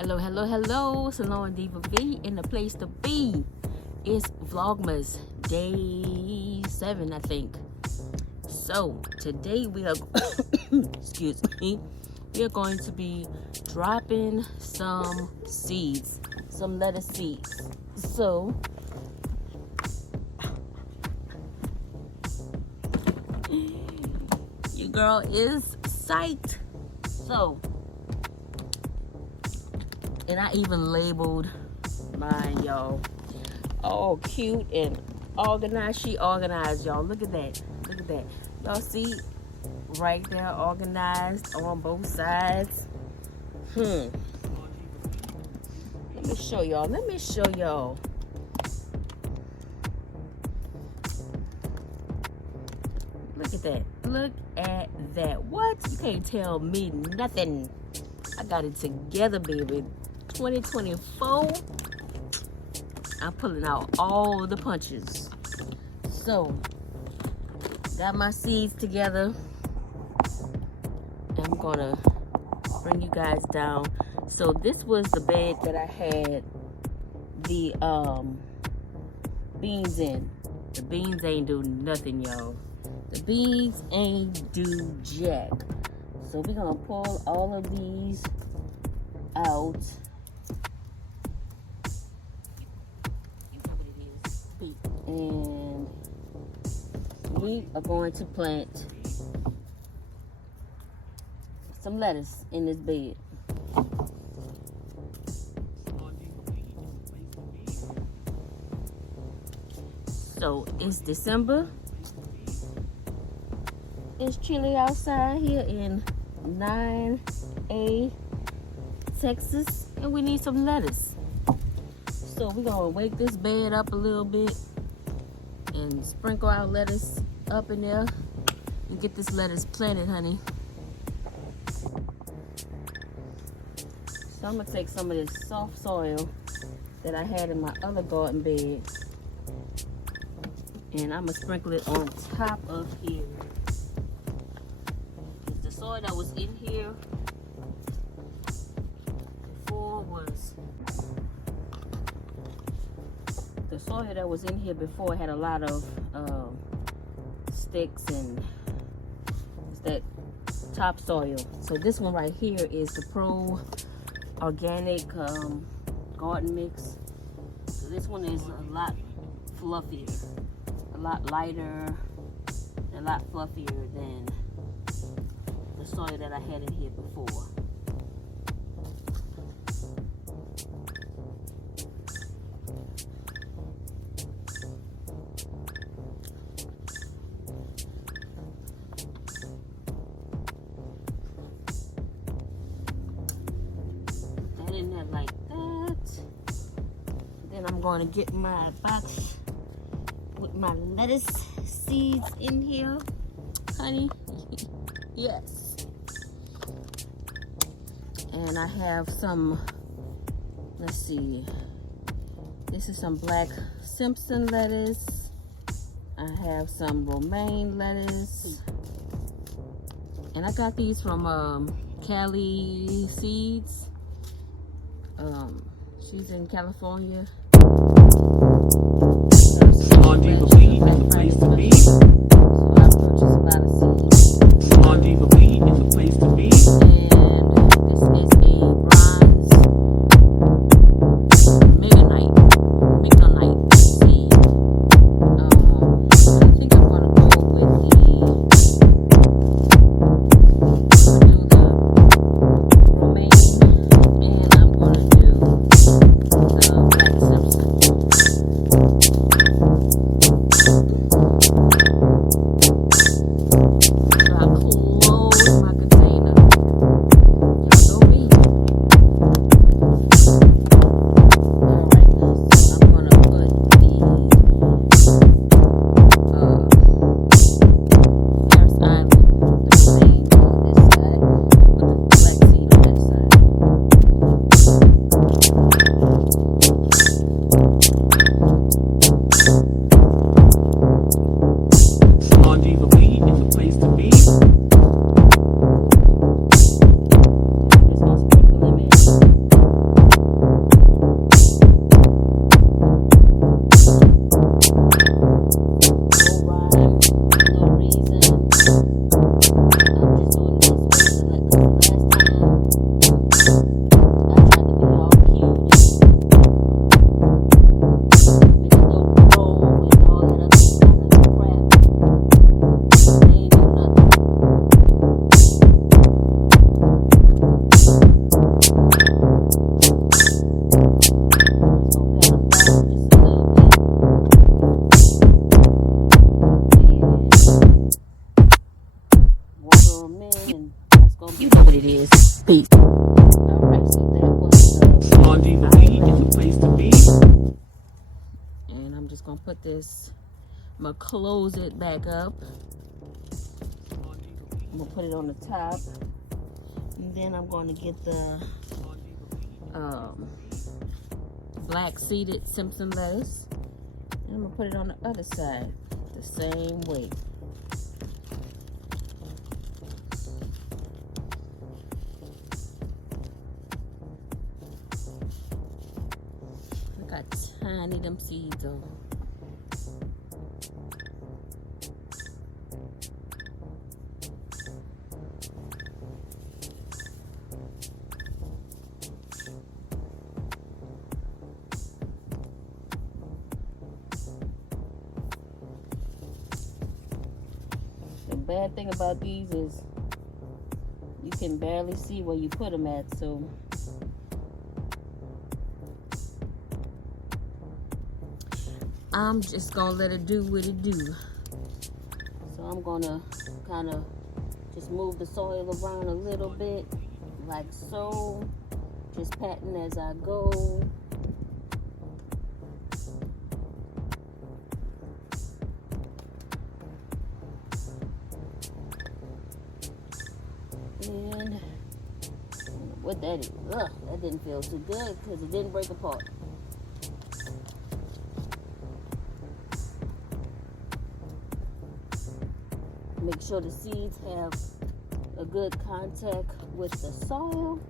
Hello, hello, hello. Salon Diva V in the place to be. It's Vlogmas day 7, I think. So today we are excuse me, we are going to be dropping some seeds, some lettuce seeds. So your girl is psyched. So, and I even labeled mine, y'all. All cute and organized. She organized, y'all. Look at that. Look at that. Y'all see right there, organized on both sides. Let me show y'all. Let me show y'all. Look at that. Look at that. What? You can't tell me nothing. I got it together, baby. 2024. I'm pulling out all the punches. So, got my seeds together. I'm gonna bring you guys down. So this was the bed that I had the beans in. The beans ain't do nothing, y'all. The beans ain't do jack. So we're gonna pull all of these out. And we are going to plant some lettuce in this bed. So it's December. It's chilly outside here in 9A, Texas, and we need some lettuce. So we're gonna wake this bed up a little bit and sprinkle our lettuce up in there and get this lettuce planted, honey. So I'm gonna take some of this soft soil that I had in my other garden bed and I'm gonna sprinkle it on top of here. The soil that was in here before was had a lot of sticks and it's that topsoil. So this one right here is the Pro Organic garden mix. So this one is a lot fluffier, a lot lighter, a lot fluffier than the soil that I had in here before. In there like that. Then I'm going to get my box with my lettuce seeds in here, honey. Yes. And I have some, let's see, this is some black Simpson lettuce. I have some romaine lettuce. And I got these from Cali Seeds. She's in California. Salon Diva V is the place to be. So I purchased a lot of seeds. Salon Diva V is the place to be. And this is a bronze Mignonite seed. I think I'm gonna go with the romaine, and I'm gonna do black Simpson. water them in, and that's gonna be. You know what it is. Peace. Alright, so that was the Small Diva Weed is the place to be. and I'm just gonna put this, I'm gonna close it back up. I'm gonna put it on the top, and then I'm gonna get the black seeded Simpson lettuce, and I'm gonna put it on the other side the same way. Look how tiny them seeds are. The bad thing about these is you can barely see where you put them at, so I'm just gonna let it do what it do. So I'm gonna kind of just move the soil around a little bit, like so, just patting as I go. And what that is, that didn't feel too good because it didn't break apart. Make sure the seeds have a good contact with the soil.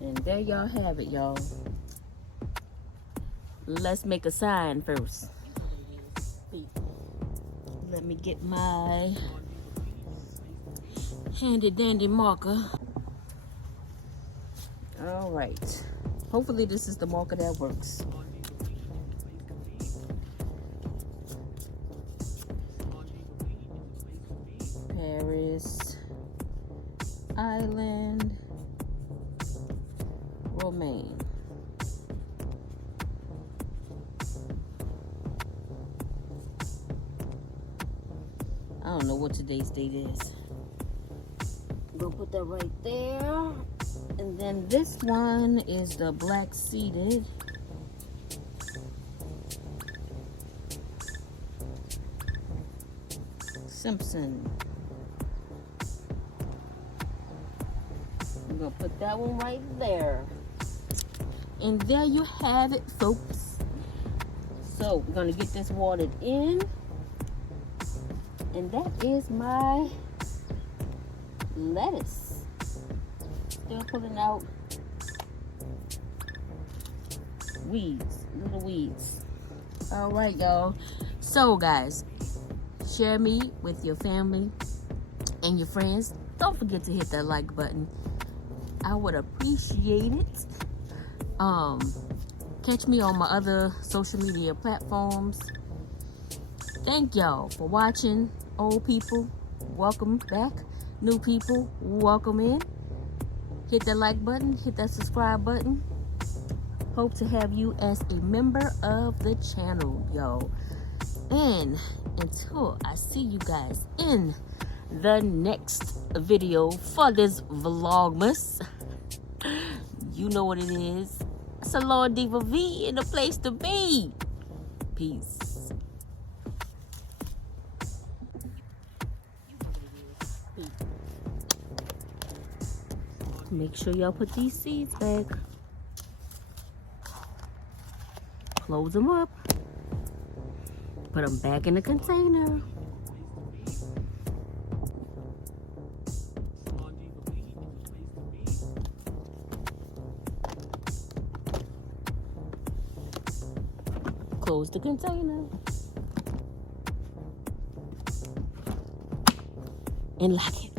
And there y'all have it, y'all. Let's make a sign first. Let me get my handy dandy marker. All right. Hopefully this is the marker that works. Paris Island, Romaine. I don't know what today's date is. I'm gonna put that right there. And then this one is the black seeded. Simpson. I'm gonna put that one right there. And there you have it, folks. So we're gonna get this watered in. And that is my lettuce. Still pulling out weeds, little weeds. All right, y'all. So, guys, share me with your family and your friends. Don't forget to hit that like button. I would appreciate it. Catch me on my other social media platforms. Thank y'all for watching. Old people, welcome back. New people, welcome in. Hit that like button, hit that subscribe button. Hope to have you as a member of the channel, y'all. And until I see you guys in the next video for this Vlogmas, you know what it is. It's a Lord Diva V in the place to be. Peace. Make sure y'all put these seeds back. Close them up. Put them back in the container. Close the container. And lock it.